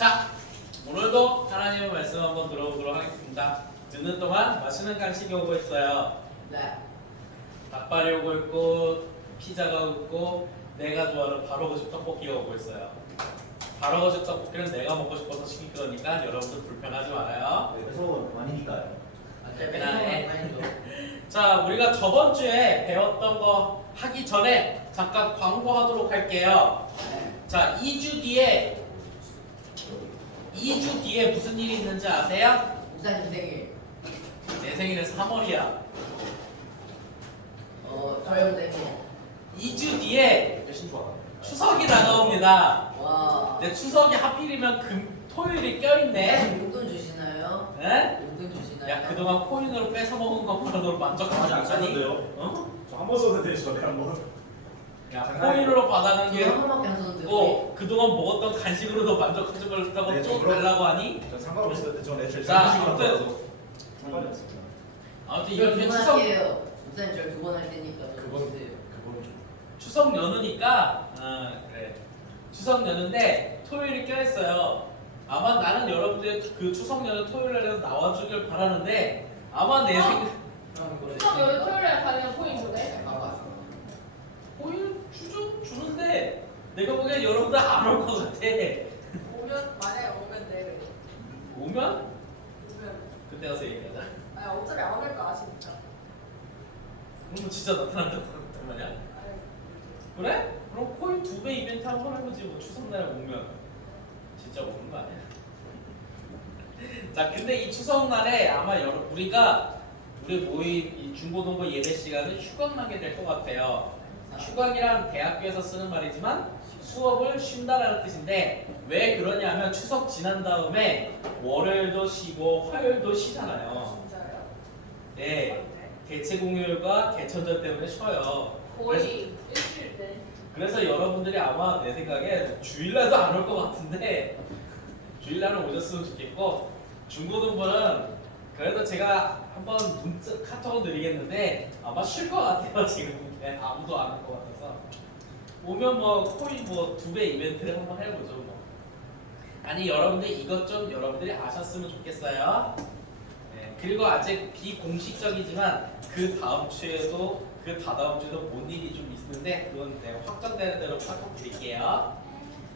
자, 오늘도 하나님의 말씀 한번 들어보도록 하겠습니다. 듣는 동안 맛있는 간식이 오고 있어요. 네. 닭발이 오고 있고 피자가 오고 내가 좋아하는 바로거집 떡볶이가 오고 있어요. 바로거집 떡볶이는 내가 먹고 싶어서 시킨 거니까 여러분들 불편하지 말아요. 그래서 아니니까요. 미안해. 자, 우리가 저번 주에 배웠던 거 하기 전에 잠깐 광고하도록 할게요. 자, 2주 뒤에 무슨 일이 있는지 아세요? 목사님 생일. 내 생일은 3월이야. 저형 생일. 2주 뒤에 훨씬 좋아. 추석이 다가옵니다. 와. 근데 추석이 하필이면 토요일이 껴있네. 용돈 주시나요? 네? 용돈 주시나요? 야, 그동안 코인으로 뺏어 먹은 것만으로 만족하지 안 않다니? 썼는데요? 어? 저 한 번 썼는데 전에 한 번. 야, 장난이에요. 코인으로 받아간 게 한 번밖에 안 썼는데. 고 그동안 먹었던 간식으로도 만족하지 못하고 네, 또 그럼- 달라고 하니? 전 상관없어요. 전 애초에 자, 잘못한 아무튼- 거라서 상관이 없습니다. 아무튼 저 이렇게 두번 추석 할게요. 목사님 저 두 번 할 테니까. 그건 주세요. 그건 좀. 추석 연휴니까 그래 추석 연휴인데 토요일이 껴있어요. 아마 나는 여러분들 그 추석 연휴 토요일에 나와주길 바라는데 아마 내 생각 추석 연휴 토요일에 가면 코인 보내? 토요일 주는데 내가 보기엔 여러분들 안 올 것 같아. 오면 만약에 오면 돼. 오면 오면 그때 가서 얘기하자. 아니 어차피 안 올 거 아시니까. 그러면 진짜 나타난다고 말이야. 아니, 그래? 그럼 코인 2배 이벤트 한번 해보지. 뭐 추석날에 오면 진짜 오는 거 아니야? 자, 근데 이 추석날에 아마 우리 모임 이 중고등부 예배 시간은 휴강하게 될 것 같아요. 휴강이란 대학교에서 쓰는 말이지만 수업을 쉰다라는 뜻인데 왜 그러냐면 추석 지난 다음에 월요일도 쉬고 화요일도 쉬잖아요. 진짜요? 네, 대체 공휴일과 개천절 때문에 쉬어요. 거의 일주일 내. 그래서 여러분들이 아마 내 생각에 주일날도 안 올 것 같은데 주일날은 오셨으면 좋겠고 중고등부는 그래도 제가 한번 문자 카톡을 드리겠는데 아마 쉴 것 같아요. 지금 아무도 안 올 것 같아서 오면 뭐 코인 뭐 2배 이벤트를 한번 해보죠. 뭐. 아니 여러분들 이것 좀 여러분들이 아셨으면 좋겠어요. 네, 그리고 아직 비공식적이지만 그 다음 주에도 그 다다음 주에도 뭔 일이 좀 있는데 그건 내가 확정되는 대로 카톡 드릴게요.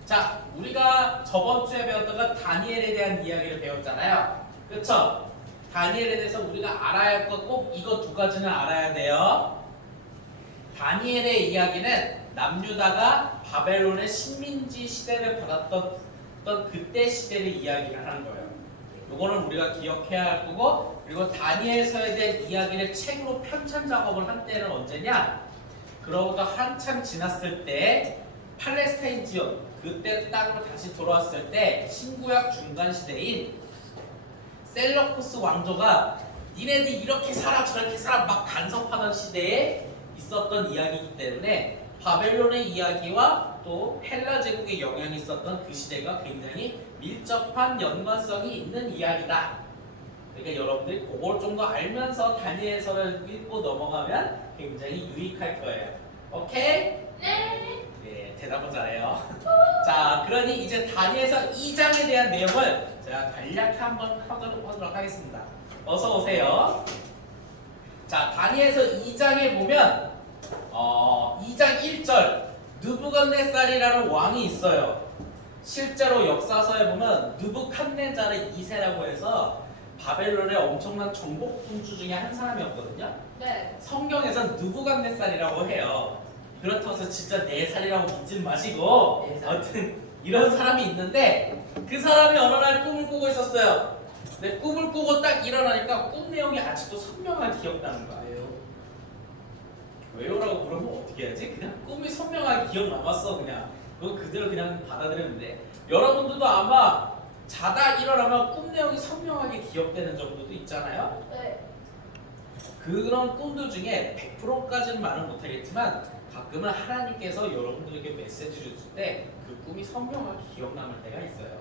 자, 우리가 저번 주에 배웠던 건 다니엘에 대한 이야기를 배웠잖아요. 그쵸? 다니엘에 대해서 우리가 알아야 할 것 꼭 이거 두 가지는 알아야 돼요. 다니엘의 이야기는 남유다가 바벨론의 식민지 시대를 받았던 그때 시대를 이야기를 하는 거예요. 요거는 우리가 기억해야 할 거고, 그리고 다니엘서에 대한 이야기를 책으로 편찬 작업을 한 때는 언제냐? 그로부터 한참 지났을 때 팔레스타인 지역 그때 땅으로 다시 돌아왔을 때 신구약 중간 시대인 셀러쿠스 왕조가 니네들 이렇게 살아 저렇게 살아 막 간섭하던 시대에 있었던 이야기이기 때문에 바벨론의 이야기와 또 헬라 제국의 영향이 있었던 그 시대가 굉장히 밀접한 연관성이 있는 이야기다. 그러니까 여러분들이 그걸 좀 더 알면서 다니엘서를 읽고 넘어가면 굉장히 유익할 거예요. 오케이? 네. 네, 대답은 잘해요. 자, 그러니 이제 다니엘서 2장에 대한 내용을 제가 간략히 한번 하도록 하겠습니다. 어서 오세요. 자, 다니엘서 2장에 보면 2장 1절 느부갓네살이라는 왕이 있어요. 실제로 역사서에 보면 느부갓네자르 2세라고 해서 바벨론의 엄청난 정복 군주 중에 한 사람이었거든요. 네. 성경에선 느부갓네살이라고 해요. 그렇다고 해서 진짜 4살이라고 믿지 마시고 4살. 아무튼 이런 사람이 있는데 그 사람이 어느 날 꿈을 꾸고 있었어요. 근데 꿈을 꾸고 딱 일어나니까 꿈 내용이 아직도 선명하게 기억나는 거야. 왜요라고 물으면 어떻게 해야지? 그냥 꿈이 선명하게 기억 남았어. 그냥 그거 그대로 그냥 받아들이면 돼. 여러분들도 아마 자다 일어나면 꿈 내용이 선명하게 기억되는 정도도 있잖아요. 네. 그런 꿈들 중에 100%까지는 말은 못하겠지만 가끔은 하나님께서 여러분들에게 메시지를 줄 때 그 꿈이 선명하게 기억 남을 때가 있어요.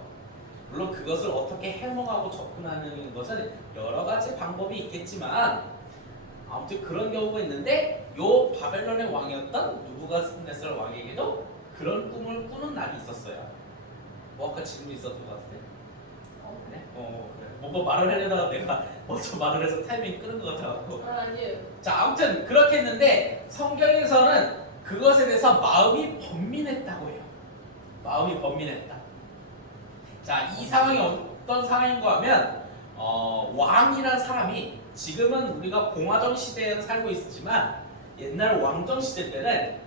물론 그것을 어떻게 해몽하고 접근하는 것은 여러 가지 방법이 있겠지만 아무튼 그런 경우가 있는데 요 바벨론의 왕이었던 느부갓네살 왕에게도 그런 꿈을 꾸는 날이 있었어요. 뭐 아까 질문 있었던 것 같은데? 그래? 그래. 뭔가 말을 하려다가 내가 먼저 말을 해서 타이밍 끄는 것 같아갖고. 아니에요. 자, 아무튼 그렇게 했는데 성경에서는 그것에 대해서 마음이 번민했다고 해요. 마음이 번민했다. 자, 이 상황이 어떤 상황인가 하면 왕이란 사람이 지금은 우리가 공화정 시대에 살고 있지만 옛날 왕정 시대 때는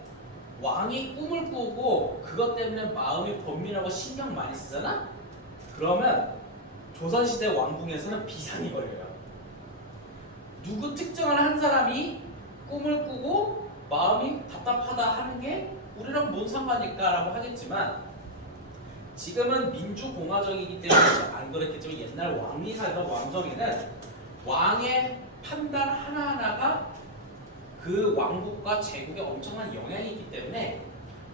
왕이 꿈을 꾸고 그것 때문에 마음이 번민하고 신경 많이 쓰잖아? 그러면 조선시대 왕궁에서는 비상이 걸려요. 누구 특정한 한 사람이 꿈을 꾸고 마음이 답답하다 하는 게 우리랑 뭔 상관일까 라고 하겠지만 지금은 민주공화정이기 때문에 안 그렇겠지만 옛날 왕이 살던 왕정에는 왕의 판단 하나하나가 그 왕국과 제국에 엄청난 영향이 있기 때문에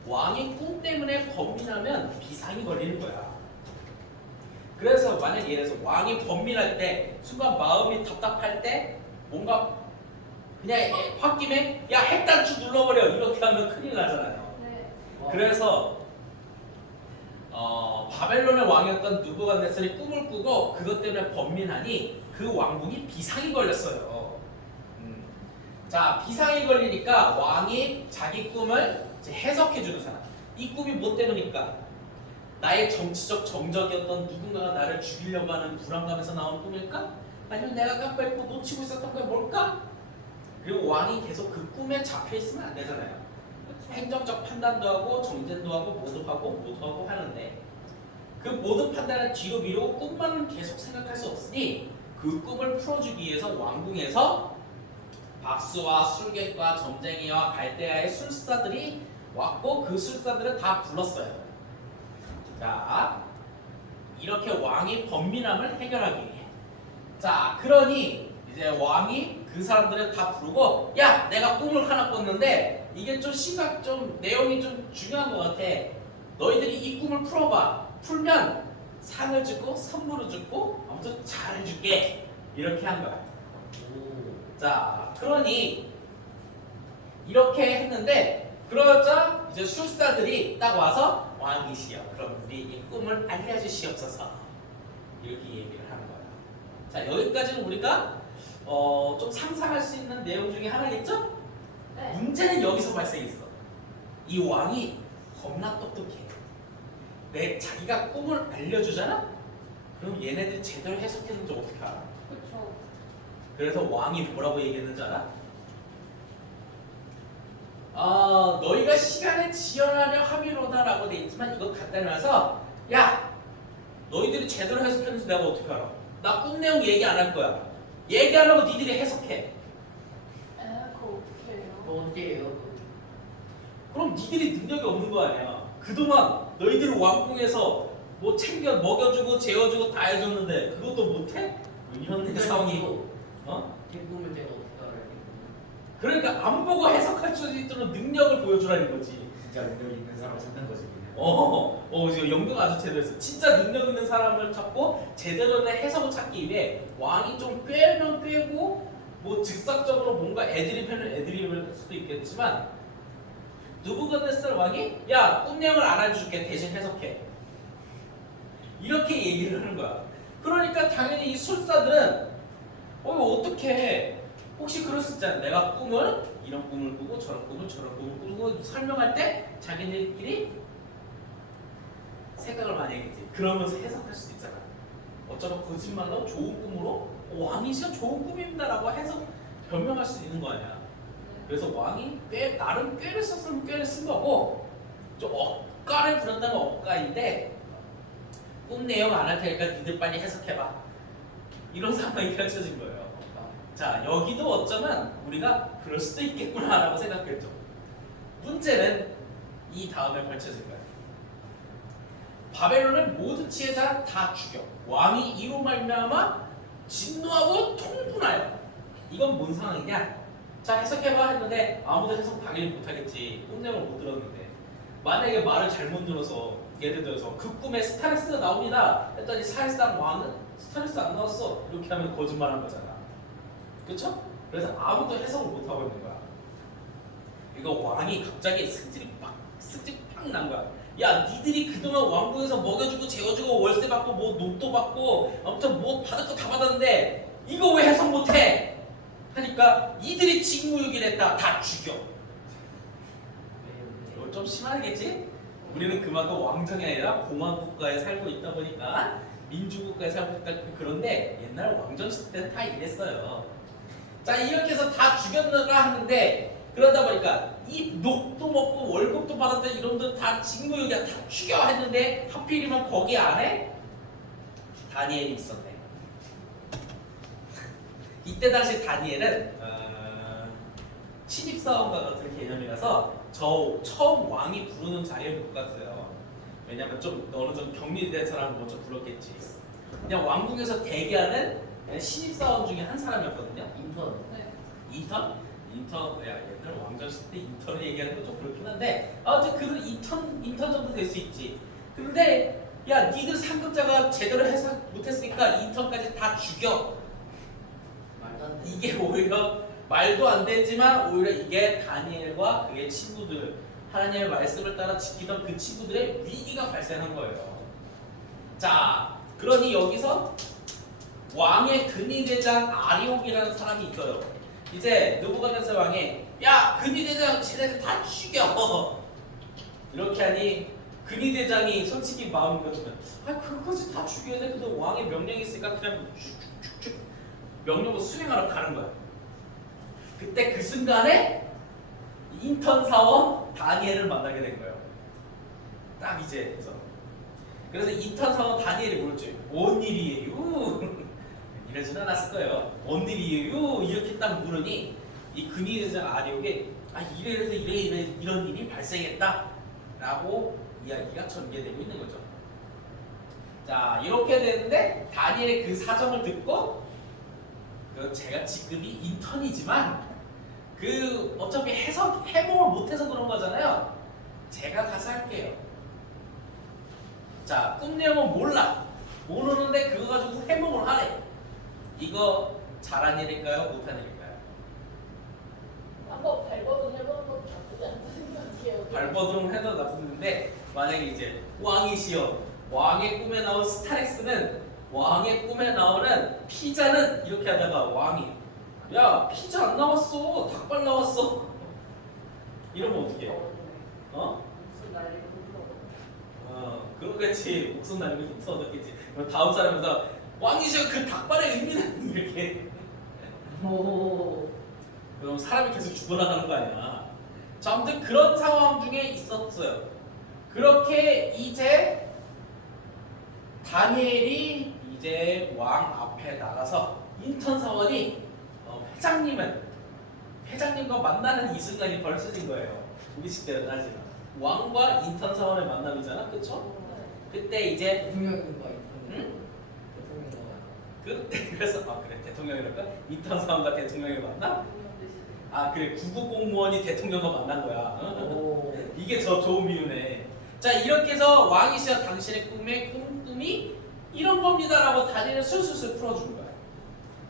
왕의 꿈 때문에 번민하면 비상이 걸리는 거야. 그래서 만약 예를 들어서 왕이 번민할 때 순간 마음이 답답할 때 뭔가 그냥 홧김에 야 핵단추 눌러버려 이렇게 하면 큰일 나잖아요. 네. 그래서 바벨론의 왕이었던 느부갓네살이 꿈을 꾸고 그것 때문에 번민하니 그 왕궁이 비상이 걸렸어요. 자, 비상이 걸리니까 왕이 자기 꿈을 이제 해석해주는 사람. 이 꿈이 뭐 때문일까? 나의 정치적 정적이었던 누군가가 나를 죽이려고 하는 불안감에서 나온 꿈일까? 아니면 내가 깜빡 잊고 놓치고 있었던 게 뭘까? 그리고 왕이 계속 그 꿈에 잡혀 있으면 안 되잖아요. 행정적 판단도 하고 정쟁도 하고 모두 하고 하는데 그 모든 판단을 뒤로 미루고 꿈만 계속 생각할 수 없으니 그 꿈을 풀어주기 위해서 왕궁에서 박수와 술객과 점쟁이와 갈대아의 술사들이 왔고 그 술사들은 다 불렀어요. 자, 이렇게 왕이 번민함을 해결하기 위해 자, 그러니 이제 왕이 그 사람들을 다 부르고 야, 내가 꿈을 하나 꿨는데 이게 좀 내용이 좀 중요한 것 같아. 너희들이 이 꿈을 풀어봐. 풀면 상을 주고 선물을 주고 아무튼 잘해줄게. 이렇게 한 거야. 자, 그러니 이렇게 했는데 그러자 이제 술사들이 딱 와서 왕이시여, 그럼 우리 이 꿈을 알려주시옵소서. 이렇게 얘기를 하는 거야. 자, 여기까지는 우리가 좀 상상할 수 있는 내용 중에 하나겠죠? 네. 문제는 여기서 발생했어. 이 왕이 겁나 똑똑해. 자기가 꿈을 알려주잖아? 그럼 얘네들이 제대로 해석했는지 어떻게 알아? 그렇죠. 그래서 왕이 뭐라고 얘기했는지 알아? 너희가 시간을 지연하려 함이로다라고 돼 있지만 이거 간단히 말해서 야! 너희들이 제대로 해석했는지 내가 어떻게 알아? 나 꿈 내용 얘기 안 할 거야. 얘기 안 하고 니들이 해석해. 그거 어떻게 해요? 어때요? 그럼 니들이 능력이 없는 거 아니야. 그동안 너희들이 왕궁에서 뭐 챙겨 먹여주고 재워주고 다 해줬는데 그것도 못해? 뭐 이런 상황이 제 꿈을 제가 어떻게 알아요? 그러니까 안 보고 해석할 수 있도록 능력을 보여주라는 거지. 진짜 능력 있는 사람을 찾는 거지. 그냥. 지금 연구가 아주 제대로 했어. 진짜 능력 있는 사람을 찾고 제대로 된 해석을 찾기 위해 왕이 좀 빼면 빼고 뭐 즉각적으로 뭔가 애드립하면 애드립을 할 수도 있겠지만 느부갓네살 왕이 야, 꿈 내용을 안 알려줄게. 대신 해석해. 이렇게 얘기를 하는 거야. 그러니까 당연히 이 술사들은 어떻게 혹시 그럴 수 있잖아. 내가 이런 꿈을 꾸고 저런 꿈을 꾸고 설명할 때 자기네들끼리 생각을 많이 하겠지. 그러면서 해석할 수도 있잖아. 어쩌면 거짓말로 좋은 꿈으로 왕이 진짜 좋은 꿈입니다라고 해서 변명할 수 있는 거 아니야. 그래서 왕이 나름 꾀를 썼으면 꾀를 쓴 거고 좀 억가를 부른다면 억가인데 꿈 내용 안 할 테니까 니들 빨리 해석해봐. 이런 상황이 펼쳐진 거예요. 자, 여기도 어쩌면 우리가 그럴 수도 있겠구나라고 생각했죠. 문제는 이 다음에 펼쳐질 거예요. 바벨론의 모든 지혜자 다 죽여. 왕이 이로 말미암아 진노하고 통분하여. 이건 뭔 상황이냐? 자, 해석해봐 했는데 아무도 해석 당연히 못하겠지. 꿈 내용을 못 들었는데 만약에 말을 잘못 들어서 예를 들어서 그 꿈에 스타렉스가 나옵니다 했더니 사실상 왕은 스타렉스 안 나왔어 이렇게 하면 거짓말한 거잖아. 그쵸? 그래서 아무도 해석을 못하고 있는 거야. 이거 왕이 갑자기 승질이 팍 난 거야. 야 니들이 그동안 왕궁에서 먹여주고 재워주고 월세 받고 뭐 노또 받고 아무튼 뭐 받을 거 다 받았는데 이거 왜 해석 못해? 하니까 이들이 직무유기를 했다. 다 죽여. 이거 좀 심하겠지? 우리는 그만큼 왕정이 아니라 공화국가에 살고 있다 보니까 민주국가에 살고 있다. 그런데 옛날 왕정 시대 때는 다 이랬어요. 자 이렇게 해서 다 죽였느라 하는데 그러다 보니까 이 녹도 먹고 월급도 받았던 이놈들 다 직무유기야. 다 죽여 했는데 하필이면 거기 안에 다니엘이 있었네. 이때 당시 다니엘은 신입사원과 같은 개념이라서 저 처음 왕이 부르는 자리에 못 갔어요. 왜냐면 좀 어느 정도 격리된 사람을 먼저 불렀겠지. 그냥 왕궁에서 대기하는 신입사원 중에 한 사람이었거든요. 인턴. 네. 인턴? 야 옛날 왕정 시대 때 인턴을 얘기하는 건 좀 그렇긴 한데 아무튼 그들 인턴 정도 될 수 있지. 근데 야 니들 상급자가 제대로 해석 못했으니까 인턴까지 다 죽여. 말도 안 돼. 이게 오히려 말도 안 되지만 오히려 이게 다니엘과 그의 친구들 하나님의 말씀을 따라 지키던 그 친구들의 위기가 발생한 거예요. 자, 그러니 여기서 왕의 근위대장 아리옥이라는 사람이 있어요. 이제 느부갓네살 왕이 야 근위대장 쟤네들 다 죽여 이렇게 하니 근위대장이 솔직히 마음이 그렇지만 아 그것까지 다 죽여야 돼. 근데 왕의 명령이 있으니까 그냥 쭉쭉쭉 명령을 수행하러 가는 거야. 그때 그 순간에 인턴 사원 다니엘을 만나게 된 거예요. 딱 이제 그래서 인턴 사원 다니엘이 물었죠. 뭔 일이에요? 이러진 않았을 거예요. 뭔 일이에요? 이렇게 딱 물으니 이 근위대장 아리옥에 아 이래서 이런 일이 발생했다라고 이야기가 전개되고 있는 거죠. 자 이렇게 되는데 다니엘의 그 사정을 듣고 제가 직급이 인턴이지만 그 어차피 해몽을 못해서 그런 거잖아요. 제가 가서 할게요. 자 꿈 내용은 몰라. 모르는데 그거 가지고 해몽을 하래. 이거 잘한 일일까요? 못한 일일까요? 한번 발버둥 해보는 것도 나쁘지 않다는 생각이에요. 발버둥 해도 나쁘는데 만약에 이제 왕이시여 왕의 꿈에 나온 스타렉스는 왕의 꿈에 나오는 피자는 이렇게 하다가 왕이 야 피자 안 나왔어 닭발 나왔어 이러면 어떻게 해? 어? 무슨 날이 그러겠지. 목숨 날리고 힌트 얻었겠지. 그럼 다음 사람에서 왕이시여 그 닭발의 의미는 이렇게 오. 그럼 사람이 계속 죽어나가는 거 아니야. 자, 아무튼 그런 상황 중에 있었어요. 그렇게 이제 다니엘이 이제 왕 앞에 나가서 인턴 사원이 회장님과 만나는 이 순간이 벌써진 거예요. 우리 시대로 따지면 왕과 인턴 사원의 만남이잖아, 그쵸? 그때 이제 대통령인가 인턴. 응? 대통령인가. 그래서 그래 대통령이랄까? 인턴 사원과 대통령이 만나? 그래 구급 공무원이 대통령과 만난 거야. 오. 이게 저 좋은 비유네. 자 이렇게 해서 왕이시여 당신의 꿈이 이런 겁니다라고 다니엘을 술술술 풀어준 거야.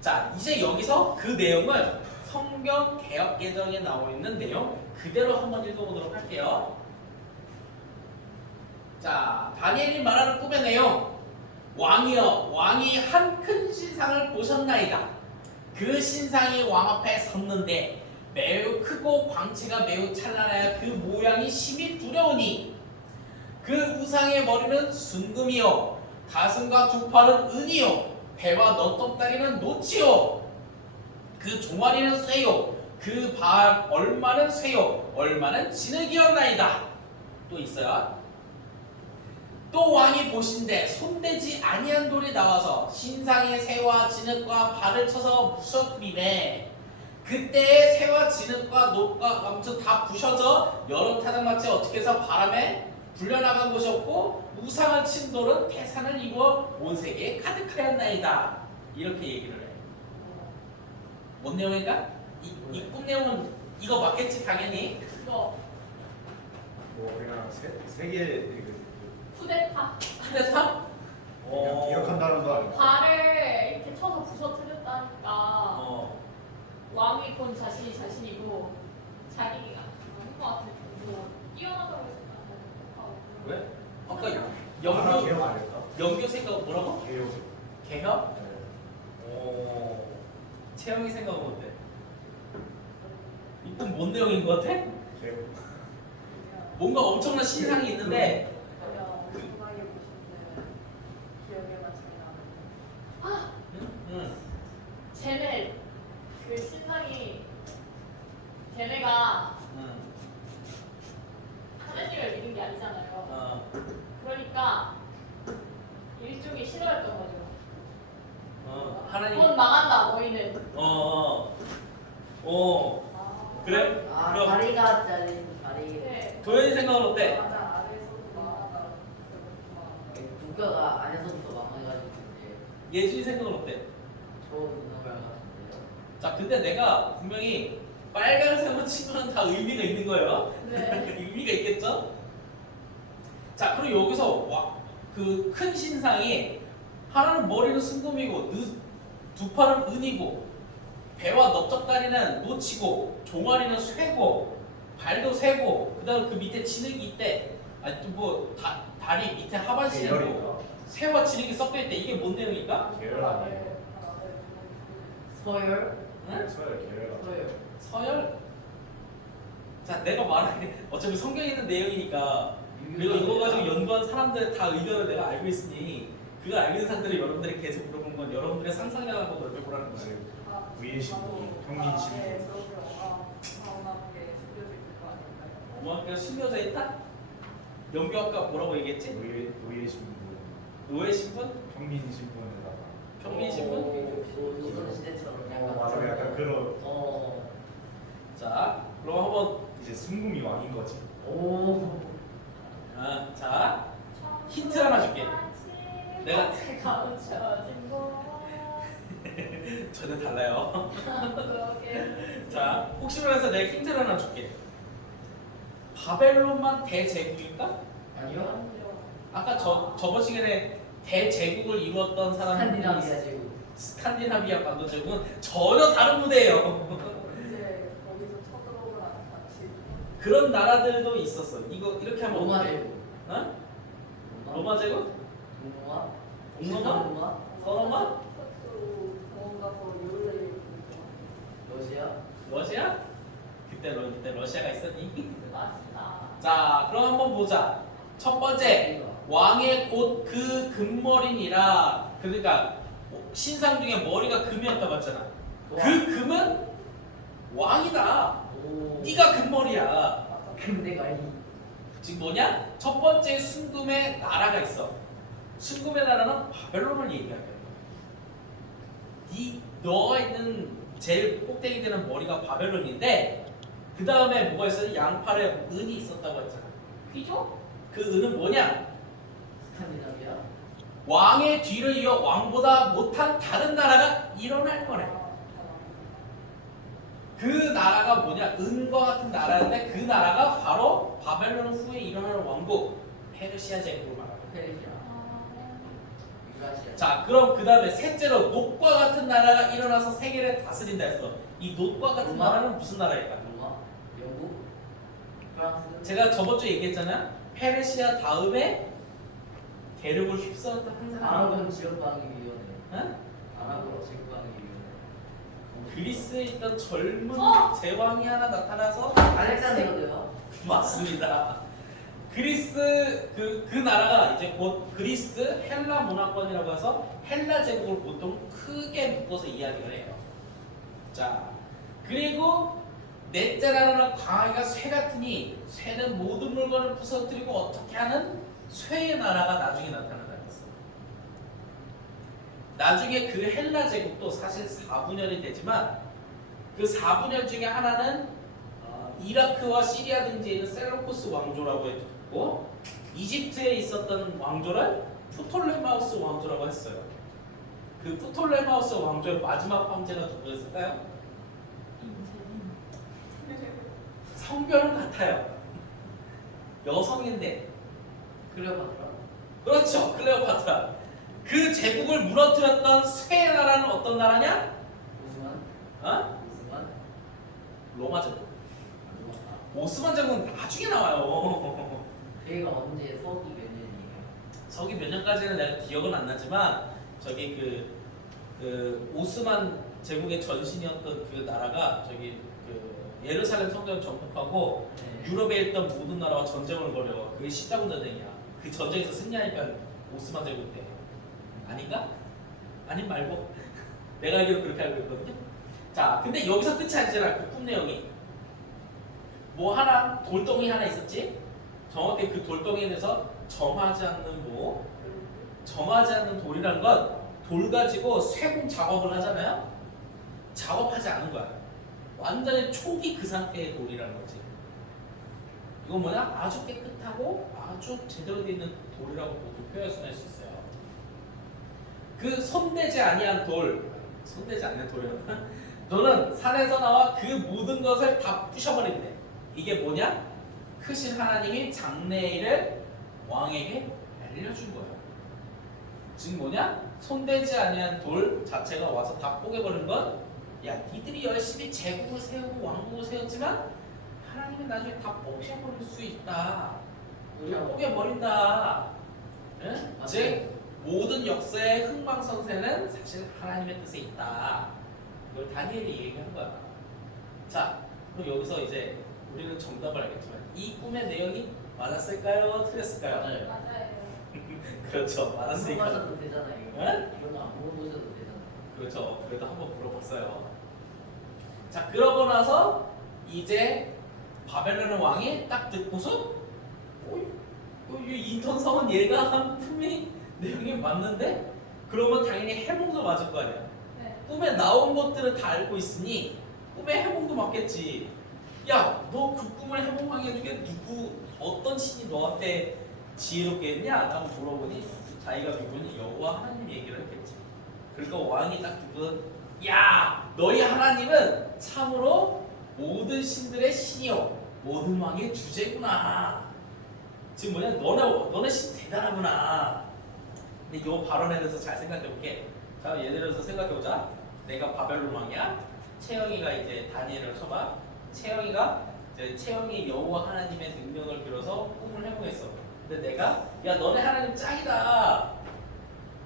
자 이제 여기서 그 내용을 성경 개역 개정에 나와 있는 내용 그대로 한번 읽어보도록 할게요. 자 다니엘이 말하는 꿈의 내용. 왕이여 왕이 한 큰 신상을 보셨나이다. 그 신상이 왕 앞에 섰는데 매우 크고 광채가 매우 찬란하여 그 모양이 심히 두려우니 그 우상의 머리는 순금이요 가슴과 두 팔은 은이요 배와 너똥다리는 노치요 그 종아리는 쇠요 그 발 얼마는 쇠요 얼마는 진흙이었나이다. 또 있어요. 또 왕이 보신대 손대지 아니한 돌이 나와서 신상의 쇠와 진흙과 발을 쳐서 부셔뜨리매 그때의 쇠와 진흙과 녹과 아무튼 다 부셔져 여러 타작마치 어떻게 해서 바람에 불려나간 것이었고 우상을 친 돌은 태산을 이루어 온 세계에 가득하였나이다. 이렇게 얘기를 해. 뭔 내용인가? 이 꿈 내용은 이거 맞겠지 당연히. 이거 뭐 그냥 세계 쿠데타 쿠데타? 기억한다는 거 아니야? 발을 이렇게 쳐서 부서뜨렸다니까 어. 왕이 본 자신이고 자기가 아닌 것 같은데 뭐 뛰어나다고 했었나? 왜? 하나 영교 개혁 안 했다. 영교 생각 뭐라고? 개혁. 개혁? 네. 오. 채영이 생각은 어때? 이건 뭔 내용인 것 같아? 개혁. 뭔가 엄청난 신상이 있는데 응. 쟤네 그 신상이 걔네가 응. 하나님을 믿는 게 아니잖아요. 어. 그러니까 일종의 신호였던 거죠. 하나님. 곧 망한다 너희는. 그래? 아 그럼 다리가 잘린 다리. 네. 도현이 생각은 어때? 국가가 안에서부터 망해가지고 이제 예준이 생각은 어때? 좋은 음악을 같은데요. 자, 근데 내가 분명히 빨간색으로 치면 다 의미가 있는 거예요. 네. 의미가 있겠죠? 자, 그리고 여기서 그 큰 신상이 하나는 머리는 순금이고 두 팔은 은이고 배와 넓적다리는 노치고 종아리는 쇠고 발도 쇠고 그다음 그 밑에 진흙이 있대. 아니 뭐 다리 밑에 하반신에 뭐 계열인가? 새와 진흙이 섞여 있대. 이게 뭔 내용일까? 계열 아니에요. 서열. 응? 서열 계열. 서열. 서열. 자, 내가 말하는 어차피 성경에 있는 내용이니까 그리고 이거 가지고 연구한 사람들의 다 의견을 내가 알고 있으니 그걸 알고 있는 사람들이 여러분들이 계속 물어보는 건 여러분들의 상상력을 한번 넓혀보라는 거지. 위에 신분, 평민 신분. 어머니가 숨겨져 있다? 영교 아까 뭐라고 얘기했지? 노예 신분, 노예 신분? 평민 신분에다가. 평민 신분? 조선시대처럼 맞아, 약간 그런. 자, 그럼 한번 이제 순금이 왕인 거지. 오. 자 힌트 하나 줄게. 내가 가르쳐진 거. 전혀 달라요. 그러게. 자, 혹시 모르해서 내가 힌트를 하나 줄게. 바벨론만 대제국일까? 아니요. 아까 저번 시간에 대제국을 이루었던 사람들이 스칸디나비아 제국. 스칸디나비아 반도 제국은 전혀 다른 무대예요. 이제 거기서 쳐들어오면 같이 그런 나라들도 있었어. 이거 이렇게 하면 로마 어떡해? 제국. 어? 로마 제국? 로마. 동로마? 로마. 서로마? 특수 공원 가서 요를 러시아. 러시아? 그때 러시아가 있었니? 맞다. 자, 그럼 한번 보자. 첫 번째, 왕의 곧 그 금머리니라. 그러니까 신상 중에 머리가 금이었다고 했잖아. 그 금은 왕이다. 오. 네가 금머리야. 맞아. 근데 말이. 지금 뭐냐? 첫 번째 순금의 나라가 있어. 순금의 나라는 바벨론을 얘기하는 거야. 너가 있는 제일 꼭대기 되는 머리가 바벨론인데 그 다음에 뭐가 있어요? 양팔에 은이 있었다고 했잖아. 귀족? 그 은은 뭐냐? 스칸디나비아. 왕의 뒤를 이어 왕보다 못한 다른 나라가 일어날 거래. 그 나라가 뭐냐? 은과 같은 나라인데 그 나라가 바로 바벨론 후에 일어나는 왕국 페르시아 제국을 말하는 거야. 페르시아. 유라시아. 자, 그럼 그 다음에 셋째로 놋과 같은 나라가 일어나서 세계를 다스린다 했어. 이 놋과 같은 로마? 나라는 무슨 나라일까? 로마. 영국. 프랑스. 제가 저번 주에 얘기했잖아. 페르시아 다음에 대륙을 휩쓸었던 한 사람이 아랍은 지역방위위원회. 응? 아랍은 지역방위위원회. 그리스에 있던 젊은 제왕이 하나 나타나서 알렉산더요. 맞습니다. 그리스 그 나라가 이제 곧 그리스 헬라 문화권이라고 해서 헬라 제국을 보통 크게 묶어서 이야기를 해요. 자, 그리고 넷째 나라는 강하기가 쇠 같으니 쇠는 모든 물건을 부서뜨리고 어떻게 하는 쇠의 나라가 나중에 나타난다 했어. 나중에 그 헬라 제국도 사실 4분열이 되지만 그 4분열 중에 하나는 이라크와 시리아 등지에 있는 셀루쿠스 왕조라고 했고 이집트에 있었던 왕조를 프톨레마우스 왕조라고 했어요. 그 프톨레마우스 왕조의 마지막 황제가 누구였을까요? 성별은 같아요. 여성인데. 클레오파트라. 그렇죠. 클레오파트라. 그 제국을 무너뜨렸던 스페인 나라는 어떤 나라냐? 오스만. 어? 오스만. 로마 제국. 로마. 오스만 제국은 나중에 나와요. 걔가 언제 서기 몇 년이에요? 서기 몇 년까지는 내가 기억은 안 나지만 저기 그 오스만 제국의 전신이었던 그 나라가 저기 그 예루살렘 성전을 정복하고 네. 유럽에 있던 모든 나라와 전쟁을 벌여. 그게 십자군 전쟁이야. 그 전쟁에서 승리하니까 오스만 제국 때 아닌가? 아님 말고 내가 알기로 그렇게 알고 있거든요. 자, 근데 여기서 끝이 아니잖아. 그 꿈 내용이 뭐 하나 돌덩이 하나 있었지. 정확히 그 돌덩이에 대해서 점하지 않는 뭐 점하지 않는 돌이라는 건 돌 가지고 쇠공 작업을 하잖아요. 작업하지 않은 거야. 완전히 초기 그 상태의 돌이라는 거지. 이건 뭐냐? 아주 깨끗하고 아주 제대로 되어 있는 돌이라고 모두 표현할 수 있어요. 그 손대지 아니한 돌, 손대지 않는 돌이었나? 너는 산에서 나와 그 모든 것을 다 부셔버린대. 이게 뭐냐? 크신 하나님이 장래일을 왕에게 알려준 거야. 즉 뭐냐? 손대지 아니한 돌 자체가 와서 다 뽀개버린 건, 야, 니들이 열심히 제국을 세우고 왕국을 세웠지만 하나님은 나중에 다 뽀개버릴 수 있다. 우리가 뽀개버린다. 응? 즉 모든 역사의 흥망성쇠는 사실 하나님의 뜻에 있다. 이걸 다니엘이 얘기한 거야. 자, 그럼 여기서 이제 우리는 정답을 알겠지만 이 꿈의 내용이 맞았을까요? 틀렸을까요? 맞아요. 맞아요. 그렇죠. 안 맞았으니까. 물어봐도 되잖아요. 네? 이거는 안 물어보셔도 되잖아요. 그렇죠. 그래도 한번 물어봤어요. 자, 그러고 나서 이제 바벨론 왕이 딱 듣고서 이 인턴성은 얘가 한 품이 내용이 맞는데? 그러면 당연히 해몽도 맞을 거 아니야. 네. 꿈에 나온 것들은 다 알고 있으니 꿈의 해몽도 맞겠지. 야, 너 그 꿈을 해몽하게 해주게 누구 어떤 신이 너한테 지혜롭게 했냐? 라고 물어보니 자기가 믿고는 여호와 하나님 얘기를 했겠지. 그러니까 왕이 딱 듣고는 야, 너희 하나님은 참으로 모든 신들의 신이요 모든 왕의 주제구나. 지금 뭐냐? 너네 신 대단하구나. 근데 이 발언에 대해서 잘 생각해볼게. 자, 예를 들어서 생각해보자. 내가 바벨론 왕이야. 채영이가 이제 다니엘을 쳐봐. 채영이 여호와 하나님의 능력을 빌어서 꿈을 해몽했어. 근데 내가 야, 너네 하나님 짱이다.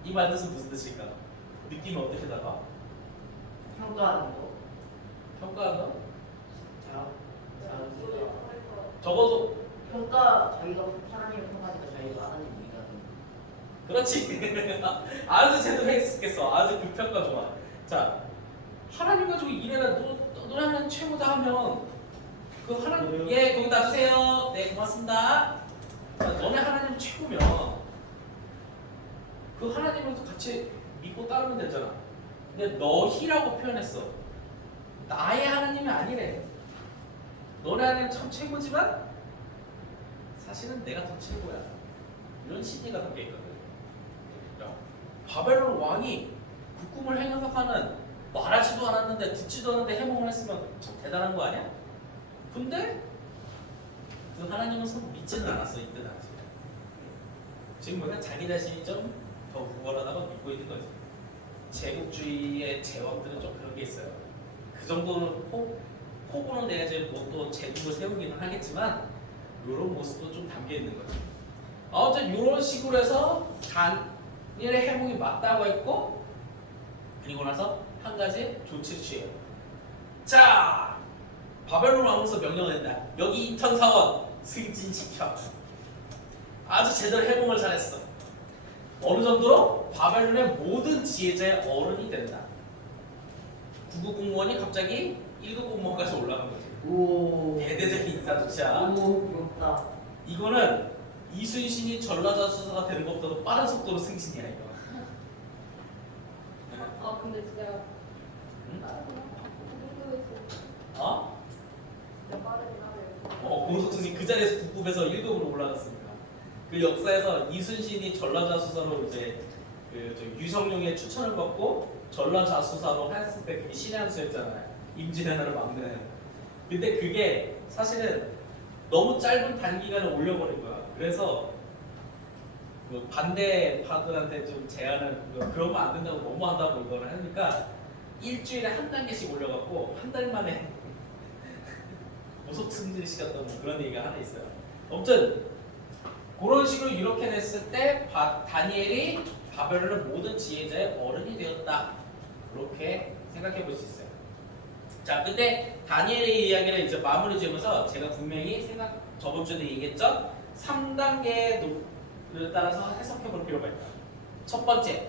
이 말 뜻은 무슨 뜻일까? 느낌은 어떻게 다가? 평가하는 거. 평가하는 거? 자, 적어도 평가 자기가 하나님을 평가하니까 자기가 하나님 우리가 그렇지. 아주 제대로 했겠어. 아주 그 평가 좋아. 자, 하나님 가지고 이래라. 너네 하나님 최고다 하면 그 하나님 예 거기 놔주세요. 네 고맙습니다. 자, 너네 하나님 최고면 그 하나님을 같이 믿고 따르면 되잖아. 근데 너희라고 표현했어. 나의 하나님이 아니래. 너네 하나님 참 최고지만 사실은 내가 더 최고야. 이런 심리가 담겨 있거든. 야, 바벨론 왕이 그 꿈을 해석하는 말하지도 않았는데 듣지도 않았는데 해몽을 했으면 참 대단한 거 아니야? 근데 그 하나님은 서로 믿지는 않았어 이때 당시. 지금 뭐냐 자기 자신이 좀 더 우월하다고 믿고 있는 거지. 제국주의의 제왕들은 좀 그런 게 있어요. 그 정도는 포고는 내야지 뭐 또 제국을 세우기는 하겠지만 이런 모습도 좀 담겨 있는 거지. 아무튼 이런 식으로 해서 다니엘의 해몽이 맞다고 했고 그리고 나서 한 가지 조치를 취해요. 자, 바벨론 왕으로서 명령을 했다. 여기 인턴 사원 승진시켜. 아주 제대로 해몽을 잘했어. 어느 정도로 바벨론의 모든 지혜자의 어른이 된다. 9급 공무원이 갑자기 1급 공무원까지 올라간 거지. 오. 대대적인 인사 조치야. 오, 부럽다. 이거는 이순신이 전라자수사가 되는 것보다도 빠른 속도로 승진이야 이거. 아 근데 진짜 응? 궁금했어. 어? 진짜 빠르긴 하네요. 고속승진 그 자리에서 9급에서 1급으로 올라갔습니다. 그 역사에서 이순신이 전라자수사로 이제 그 유성룡의 추천을 받고 전라자수사로 했을 때 그게 신의 한 수였잖아요. 임진의 나라 막는. 근데 그게 사실은 너무 짧은 단기간에 올려버린 거야. 그래서 그 반대파들한테 좀 제안을 그러면 안 된다고 너무 한다고 이거를 하니까 일주일에 한 단계씩 올려갖고 한 달 만에 고속 승진을 시켰던 뭐 그런 얘기가 하나 있어요. 아무튼 그런 식으로 이렇게 냈을 때 다니엘이 바벨론의 모든 지혜자의 어른이 되었다. 그렇게 생각해 볼 수 있어요. 자, 근데 다니엘의 이야기를 이제 마무리 지으면서 제가 분명히 저번 주에도 얘기했죠. 3단계를 따라서 해석해 볼 필요가 있다. 첫 번째,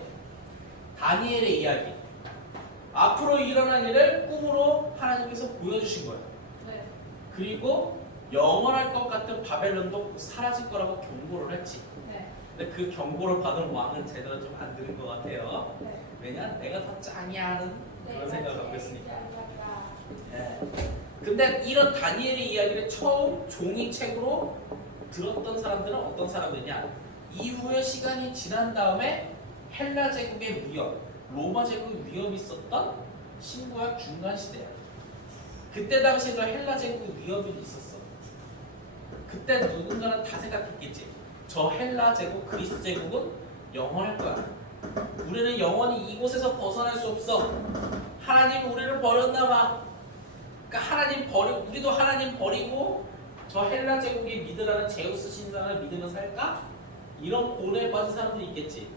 다니엘의 이야기. 앞으로 일어날 일을 꿈으로 하나님께서 보여주신 거예요. 네. 그리고 영원할 것 같은 바벨론도 사라질 거라고 경고를 했지. 네. 근데 그 경고를 받은 왕은 제대로 좀 안 들은 것 같아요. 네. 왜냐? 내가 더 짱이야 하는 그런 생각을 갖고 있으니까. 짱이야. 예. 근데 이런 다니엘의 이야기를 처음 종이책으로 들었던 사람들은 어떤 사람들이냐? 이후에 시간이 지난 다음에 헬라 제국의 위협, 로마 제국의 위협이 있었던 신구약 중간 시대야. 그때 당시에도 헬라 제국 위협이 있었어. 그때 누군가는 다 생각했겠지. 저 헬라 제국, 그리스 제국은 영원할 거야. 우리는 영원히 이곳에서 벗어날 수 없어. 하나님 우리를 버렸나 봐. 그러니까 우리도 하나님 버리고 저 헬라 제국이 믿으라는 제우스 신상을 믿으면 살까? 이런 고뇌에 빠진 사람들이 있겠지.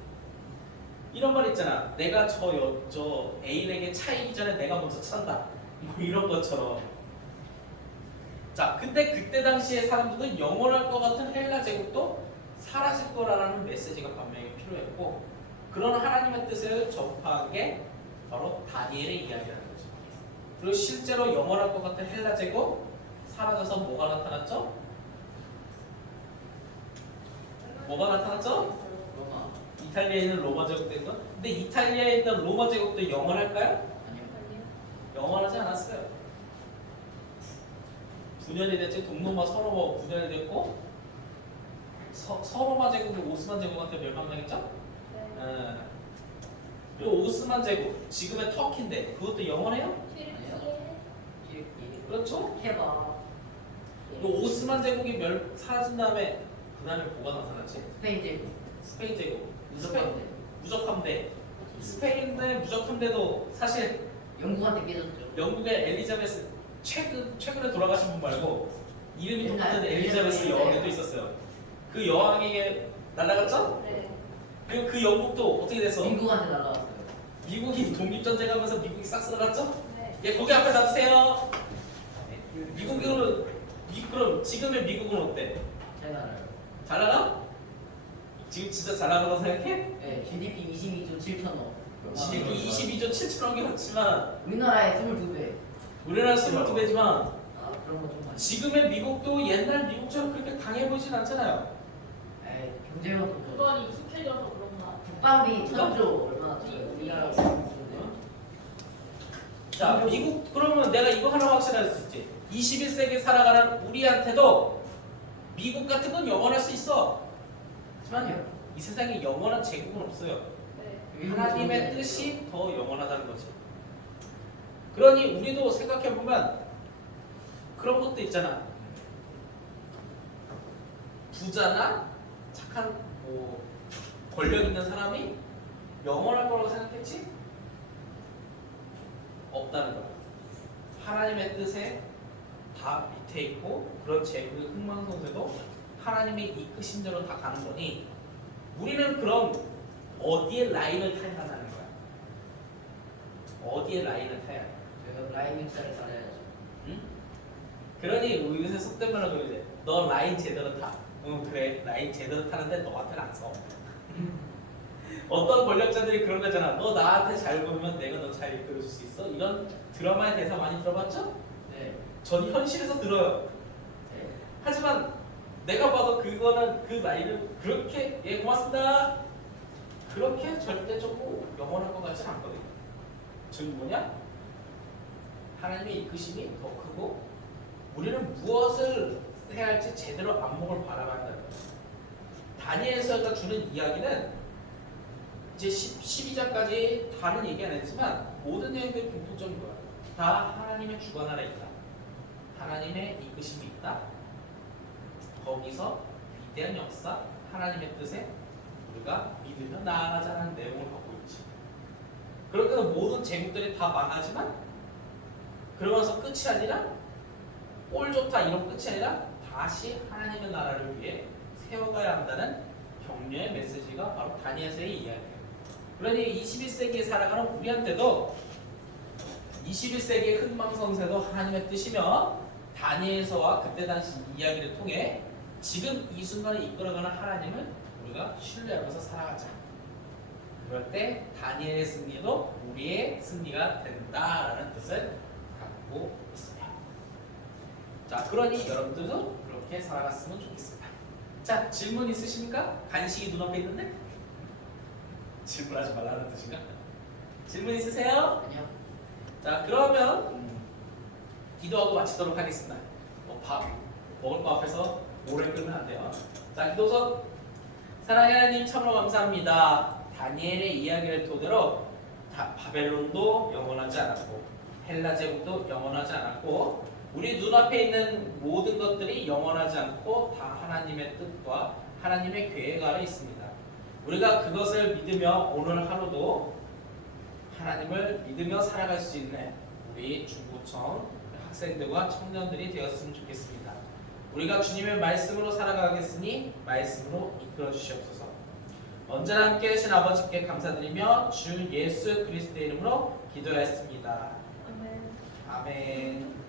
이런 말 있잖아. 내가 저 애인에게 차이기 전에 내가 먼저 찬다. 뭐 이런 것처럼. 자, 근데 그때 당시에 사람들은 영원할 것 같은 헬라 제국도 사라질 거라는 메시지가 분명히 필요했고, 그런 하나님의 뜻을 접한 게 바로 다니엘의 이야기라는 거죠. 그리고 실제로 영원할 것 같은 헬라 제국 사라져서 뭐가 나타났죠? 뭐가 나타났죠? 로마. 이탈리아에 있는 로마 제국 된 거. 근데 이탈리아에 있던 로마 제국도 영원할까요? 아니요. 영원하지 않았어요. 9년이 됐지. 동로마 서로마 9년이 됐고 서로마 제국이 오스만 제국한테 멸망당했죠? 네. 예. 그리고 오스만 제국 지금의 터키인데 그것도 영원해요? 튀르키예. 그렇죠? 케바. 그리고 오스만 제국이 사라진 다음에 그 다음에 뭐가 나타났지? 스페인 제국. 스페인 제국 무조건대. 무적함대. 스페인의 무적함대도 사실 영국한테 깨졌죠. 영국의 엘리자베스 최근에 돌아가신 분 말고 이름이 옛날, 똑같은 엘리자베스 옛날. 여왕이 또 있었어요. 그 여왕에게 날아갔죠? 네. 그리고 그 영국도 어떻게 됐어? 미국한테 날라왔어요. 미국이 독립전쟁하면서 미국이 싹 쓸어갔죠? 네. 예, 거기 앞에 놔주세요. 그럼 지금의 미국은 어때? 잘 알아요. 잘 나가? 지금 진짜 잘 나가다고 생각해? 네, GDP 22조 7천억. GDP 22조 7천억이 왔지만 우리나라의 22배. 우리나라 22배지만 아, 그런 거좀 많이. 지금의 미국도 옛날 미국처럼 그렇게 강해 보이진 않잖아요. 에이, 경제가 더 좋아. 그건 익숙해져서 그런가. 국방비 1000조 얼마나 줘요? 우리나라 자, 미국 그러면 내가 이거 하나 확실할 수 있지. 21세기 살아가는 우리한테도 미국 같은 건 영원할 수 있어. 하지만요, 이 세상에 영원한 제국은 없어요. 네. 하나님의 뜻이 더 영원하다는 거지. 그러니 우리도 생각해 보면 그런 것도 있잖아. 부자나 착한 권력 있는 사람이 영원할 거라고 생각했지? 없다는 거야. 하나님의 뜻에 다 밑에 있고 그런 제국의 흥망성쇠도 하나님이 이끄신 대로 다 가는 거니 우리는 그럼 어디에 라인을 타야 한다는 거야? 어디에 라인을 타야 해? 제가 라임 믹서를 따라야죠. 응? 그러니 우리 요새 속된 말로 그러지. 너 라인 제대로 타. 응, 그래. 라인 제대로 타는데 너한테는 안 써. 어떤 권력자들이 그런 거잖아. 너 나한테 잘 보면 내가 너 잘 이끌어줄 수 있어. 이런 드라마의 대사 많이 들어봤죠? 네. 전 현실에서 들어요. 네. 하지만 내가 봐도 그거는 그 라인을 그렇게 고맙습니다. 그렇게 절대적으로 영원할 것 같지 않거든요. 즉 뭐냐? 하나님의 이끄심이 더 크고 우리는 무엇을 해야 할지 제대로 안목을 바라봐야 한다. 다니엘서가 주는 이야기는 이제 12장까지 다는 얘기 안 했지만 모든 내용들이 공통적인 거야. 다 하나님의 주관 아래 있다. 하나님의 이끄심이 있다. 거기서 위대한 역사, 하나님의 뜻에 우리가 믿으며 나아가자는 내용을 갖고 있지. 그렇게 해서 모든 제국들이 다 망하지만 그러면서 끝이 아니라 꼴 좋다 이런 끝이 아니라 다시 하나님의 나라를 위해 세워가야 한다는 격려의 메시지가 바로 다니엘서의 이야기예요. 그러니 21세기에 살아가는 우리한테도 21세기의 흥망성쇠도 하나님의 뜻이며 다니엘서와 그때 당시 이야기를 통해 지금 이 순간을 이끌어가는 하나님을 우리가 신뢰하면서 살아가자. 그럴 때 다니엘의 승리도 우리의 승리가 된다라는 뜻을 갖고 있습니다. 자, 그러니 여러분들도 그렇게 살아갔으면 좋겠습니다. 자, 질문 있으십니까? 간식이 눈앞에 있는데? 질문하지 말라는 뜻인가? 질문 있으세요? 아니요. 자, 그러면 기도하고 마치도록 하겠습니다. 밥 먹을 거 앞에서 오래 끄면 안 돼요. 자, 기도서. 사랑하는 하나님 참으로 감사합니다. 다니엘의 이야기를 토대로 바벨론도 영원하지 않았고 헬라 제국도 영원하지 않았고 우리 눈앞에 있는 모든 것들이 영원하지 않고 다 하나님의 뜻과 하나님의 계획 아래 있습니다. 우리가 그것을 믿으며 오늘 하루도 하나님을 믿으며 살아갈 수 있는 우리 중고청 학생들과 청년들이 되었으면 좋겠습니다. 우리가 주님의 말씀으로 살아가겠으니 말씀으로 이끌어 주시옵소서. 언제나 함께 하신 아버지께 감사드리며 주 예수 그리스도의 이름으로 기도하였습니다. 아멘. 아멘.